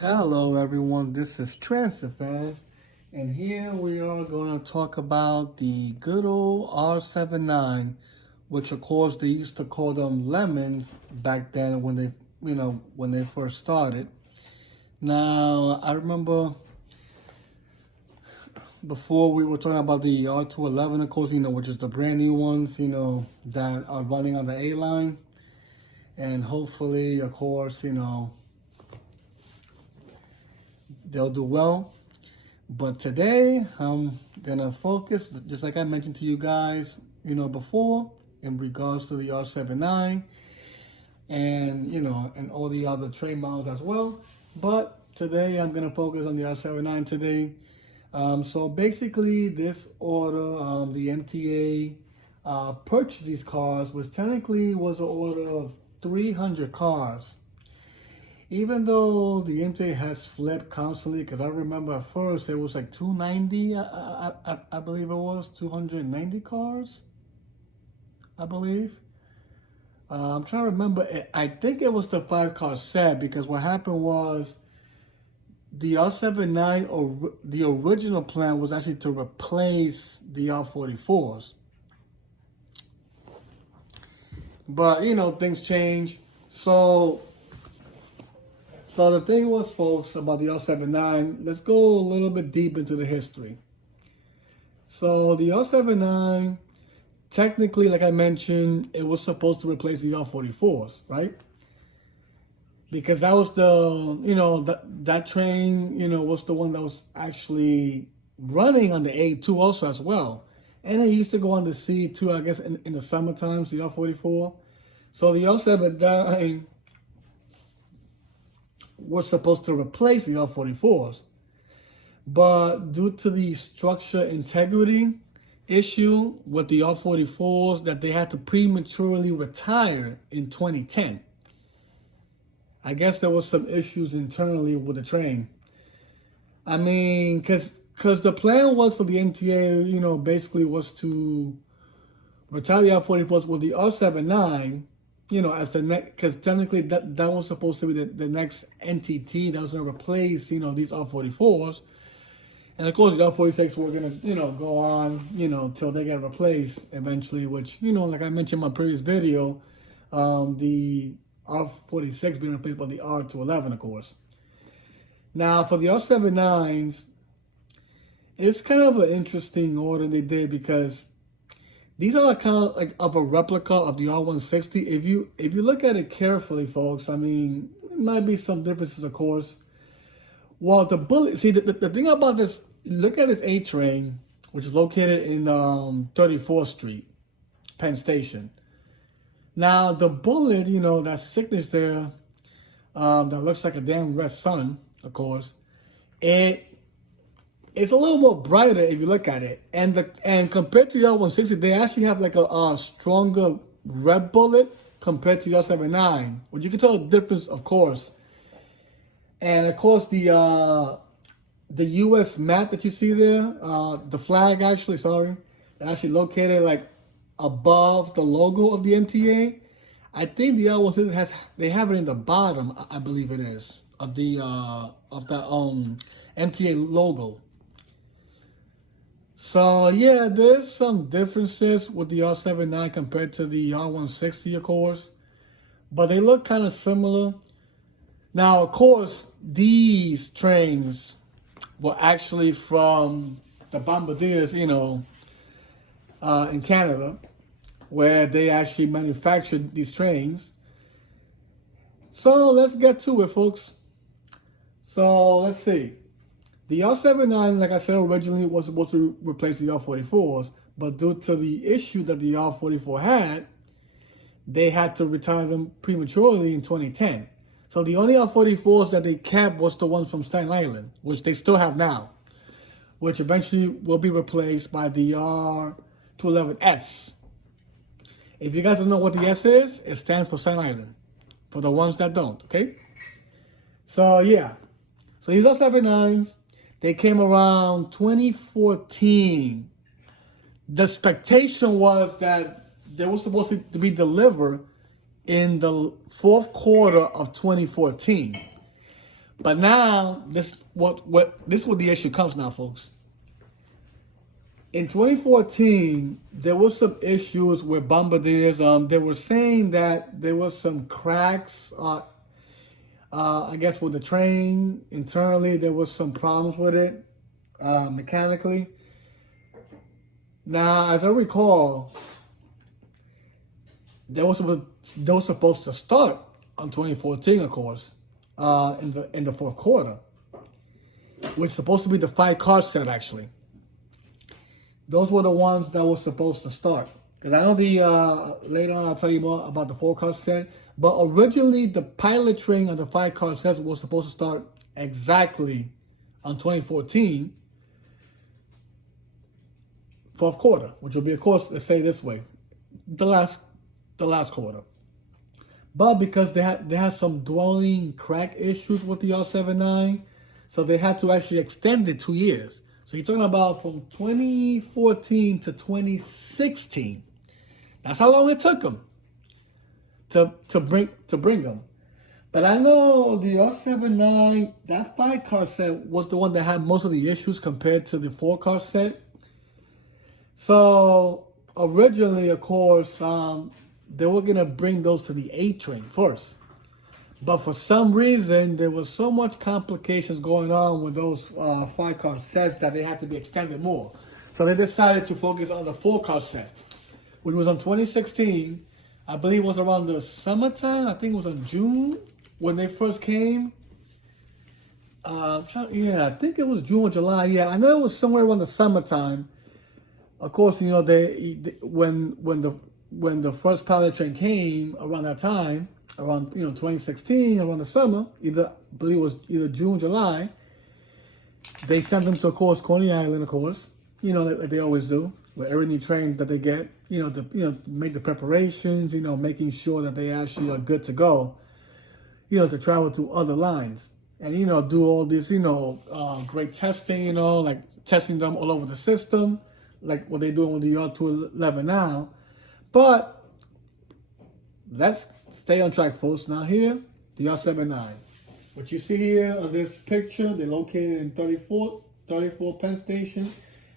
Hello everyone, this is Transfer Fans, and here we are going to talk about the good old R79, which of course they used to call them lemons back then when they first started. Now, I remember before we were talking about the R211, of course, which is the brand new ones, that are running on the A line, and hopefully, of course, they'll do well. But today I'm gonna focus, just like I mentioned to you guys, before, in regards to the R79 and and all the other trade models as well. But today I'm gonna focus on the R79 today. So basically, this order, the MTA purchased these cars, was technically was an order of 300 cars. Even though the MTA has flipped constantly, because I remember at first it was like 290, I believe it was 290 cars, I believe. I'm trying to remember. I think it was the 5-car set, because what happened was the R79, or the original plan was actually to replace the R44s. But, things change. So the thing was, folks, about the R79, let's go a little bit deep into the history. So the R79, technically, like I mentioned, it was supposed to replace the R44s, right? Because that was that train, was the one that was actually running on the A2 also as well. And it used to go on the C2, I guess, in the summer times, the R44. So the R79 was supposed to replace the R44s. But due to the structure integrity issue with the R44s, that they had to prematurely retire in 2010. I guess there was some issues internally with the train. I mean, because the plan was for the MTA, basically was to retire the R44s with the R79, as the next, because technically that was supposed to be the next NTT that was going to replace, these R44s. And of course, the R46 were going to, go on, till they get replaced eventually, which, like I mentioned in my previous video, the R46 being replaced by the R211, of course. Now, for the R79s, it's kind of an interesting order they did, because these are kind of like of a replica of the R160. If you look at it carefully, folks, I mean, there might be some differences, of course. Well, the bullet, see, the thing about this, look at this A train, which is located in 34th Street, Penn Station. Now, the bullet, that sickness there, that looks like a damn red sun, of course, it's a little more brighter if you look at it. And compared to the R160, they actually have like a stronger red bullet compared to the R79, which you can tell the difference, of course. And of course, the U.S. map that you see there, the flag actually located like above the logo of the MTA. I think the R160 they have it in the bottom, I believe it is, of the MTA logo. So yeah, there's some differences with the R79 compared to the R160, of course, but they look kind of similar. Now, of course, these trains were actually from the Bombardiers, in Canada, where they actually manufactured these trains. So let's get to it, folks. So let's see. The R79, like I said originally, was supposed to replace the R44s, but due to the issue that the R44 had, they had to retire them prematurely in 2010. So the only R44s that they kept was the ones from Staten Island, which they still have now, which eventually will be replaced by the R211S. If you guys don't know what the S is, it stands for Staten Island, for the ones that don't, okay? So yeah, so these R79s, they came around 2014. The expectation was that they were supposed to be delivered in the fourth quarter of 2014. But now, this is where the issue comes now, folks. In 2014, there was some issues with Bombardiers. They were saying that there was some cracks. I guess with the train internally, there was some problems with it mechanically. Now, as I recall, they were supposed to start on 2014, of course, in the fourth quarter, which is supposed to be the 5-car set actually. Those were the ones that were supposed to start. Because I know later on I'll tell you more about the 4-car set. But originally the pilot training on the 5-car set was supposed to start exactly on 2014, fourth quarter, which will be, of course, let's say this way, the last quarter. But because they had some dwelling crack issues with the R79, so they had to actually extend it 2 years. So you're talking about from 2014 to 2016. That's how long it took them to bring them. But I know the R79, that 5-car set was the one that had most of the issues compared to the 4-car set. So originally, of course, they were gonna bring those to the A train first. But for some reason, there was so much complications going on with those 5-car sets that they had to be extended more. So they decided to focus on the 4-car set, which was on 2016. I believe it was around the summertime. I think it was in June when they first came. Yeah, I think it was June or July. Yeah, I know it was somewhere around the summertime. Of course, you know, when the first pilot train came around that time, around 2016, around the summer, I believe it was either June, July, they sent them to, of course, Coney Island, of course, like they always do, with every new train that they get, to make the preparations, making sure that they actually are good to go, to travel to other lines. And, do all this, great testing, like testing them all over the system, like what they're doing with the R211 now. But let's stay on track, folks. Now here, the R79. What you see here on this picture, they're located in 34 Penn Station.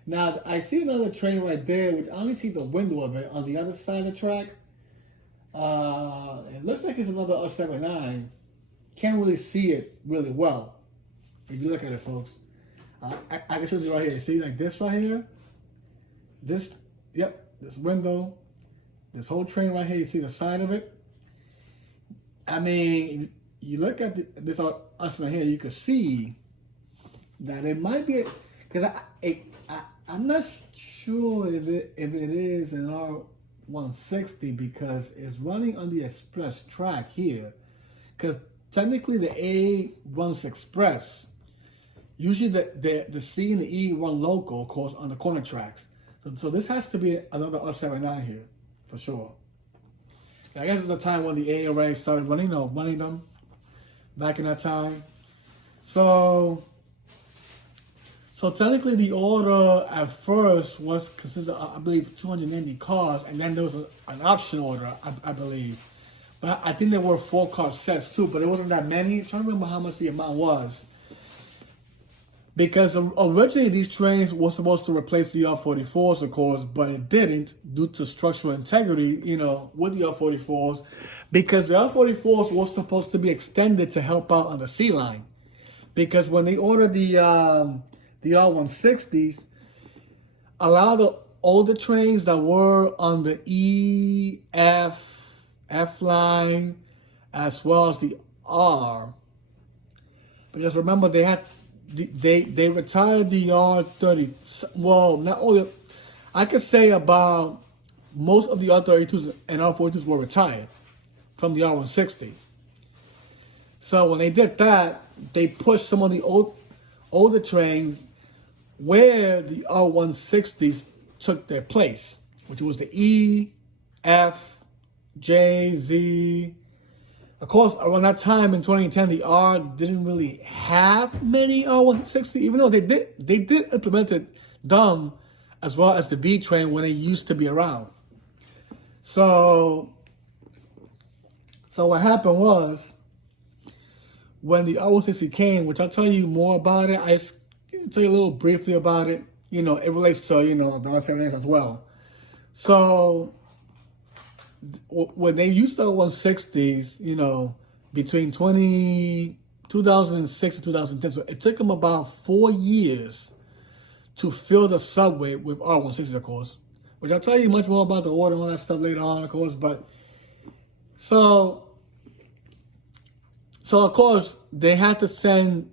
Now, I see another train right there, which I only see the window of it on the other side of the track. It looks like it's another R79. Can't really see it really well. If you look at it, folks. I can show you right here. See, like this right here? This window. This whole train right here, you see the side of it? I mean, you look at this R79 here, you can see that it might be, because I'm not sure if it is an R160 because it's running on the express track here. Because technically the A runs express. Usually the C and the E run local, of course, on the corner tracks. So this has to be another R79 here, for sure. I guess it's the time when the A already started running them back in that time. So technically the order at first was consisted of, I believe, 290 cars, and then there was an option order, I believe. But I think there were 4-car sets too, but it wasn't that many. I'm trying to remember how much the amount was. Because originally these trains were supposed to replace the R44s, of course, but it didn't due to structural integrity, with the R44s, because the R44s were supposed to be extended to help out on the C line. Because when they ordered the R160s, a lot of the older trains that were on the E, F line, as well as the R, because remember they retired the R30. Well, not only, I could say about most of the R32s and R42s were retired from the R160. So when they did that, they pushed some of the older trains where the R160s took their place, which was the E, F, J, Z. Of course, around that time in 2010, the R didn't really have many R160, even though they did implement them as well as the B train when it used to be around. So what happened was, when the R160 came, which I'll tell you more about it. I just tell you a little briefly about it. You know, it relates to, you know, the R79 as well. So when they used the R160s, you know, between 2006 and 2010, so it took them about 4 years to fill the subway with R160s, of course. Which I'll tell you much more about the order and all that stuff later on, of course. But so of course they had to send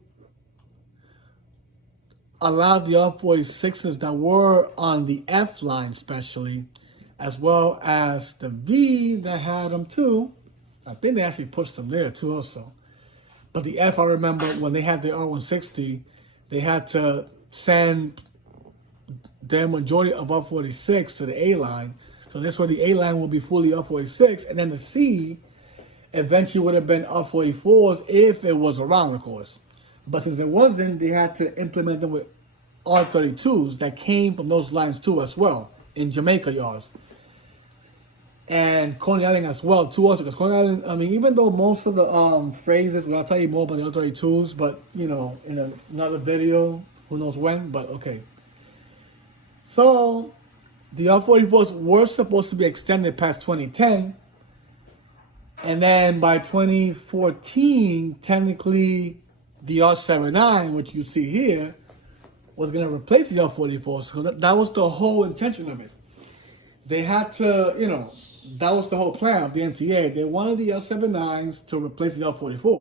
a lot of the R46s that were on the F line, especially, as well as the V that had them too. I think they actually pushed them there too, also. But the F, I remember when they had the R160, they had to send their majority of R46 to the A line. So this way the A line will be fully R46, and then the C eventually would have been R44s if it was around, of course. But since it wasn't, they had to implement them with R32s that came from those lines too as well, in Jamaica yards. And Coney Island as well too, also, because Coney Island, I mean, even though most of the phrases, well, I'll tell you more about the R32s, but, you know, in another video, who knows when, but okay. So, the R44s were supposed to be extended past 2010, and then by 2014, technically, the R79, which you see here, was going to replace the R44s. So that was the whole intention of it. They had to, you know, that was the whole plan of the MTA. They wanted the R79s to replace the R44.